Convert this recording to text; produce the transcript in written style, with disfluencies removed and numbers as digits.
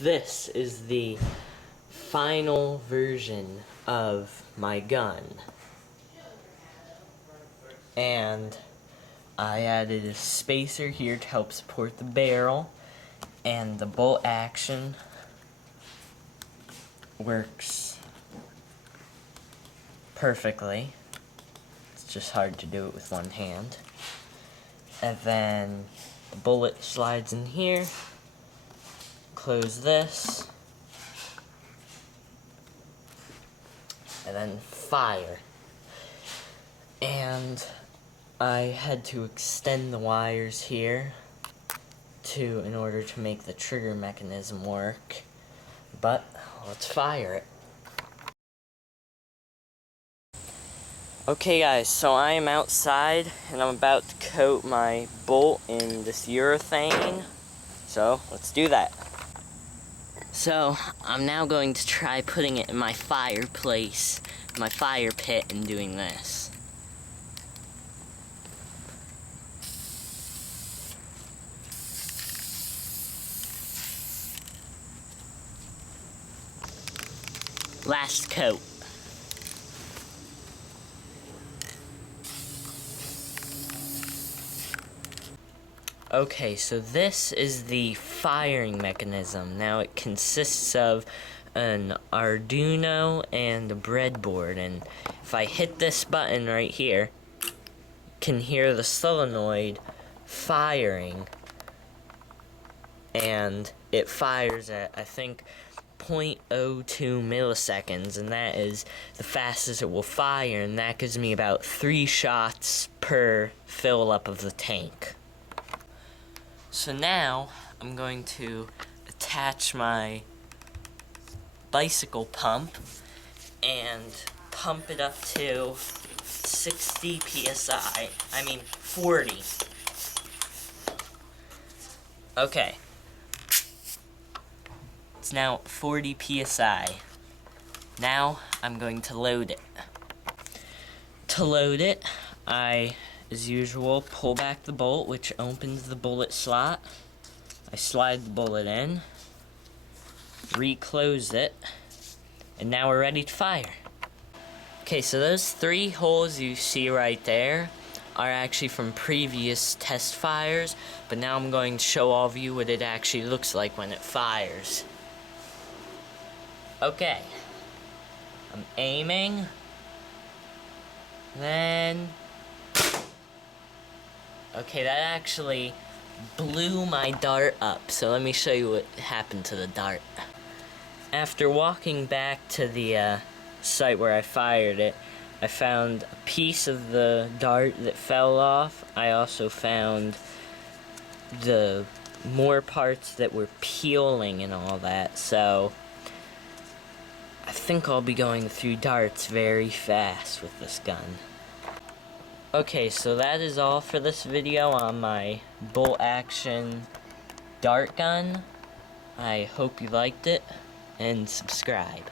This is the final version of my gun. And I added a spacer here to help support the barrel, and the bolt action works perfectly. It's just hard to do it with one hand. And then the bullet slides in here. Close this. And then fire. And I had to extend the wires here in order to make the trigger mechanism work. But let's fire it. Okay guys, so I am outside and I'm about to coat my bolt in this urethane. So let's do that. So I'm now going to try putting it in my fireplace, my fire pit, and doing this. Last coat. Okay, so this is the firing mechanism. Now it consists of an Arduino and a breadboard, and if I hit this button right here, you can hear the solenoid firing, and it fires at, I think, 0.02 milliseconds, and that is the fastest it will fire, and that gives me about 3 shots per fill up of the tank. So now I'm going to attach my bicycle pump and pump it up to 60 psi. I mean 40. Okay. It's now 40 psi. Now I'm going to load it. To load it, I, as usual, pull back the bolt, which opens the bullet slot. I slide the bullet in, reclose it, and now we're ready to fire. Okay, so those 3 holes you see right there are actually from previous test fires, but now I'm going to show all of you what it actually looks like when it fires. Okay, I'm aiming, then, okay, that actually blew my dart up, so let me show you what happened to the dart. After walking back to the site where I fired it, I found a piece of the dart that fell off. I also found the more parts that were peeling and all that, so I think I'll be going through darts very fast with this gun. Okay, so that is all for this video on my bolt action dart gun. I hope you liked it, and subscribe.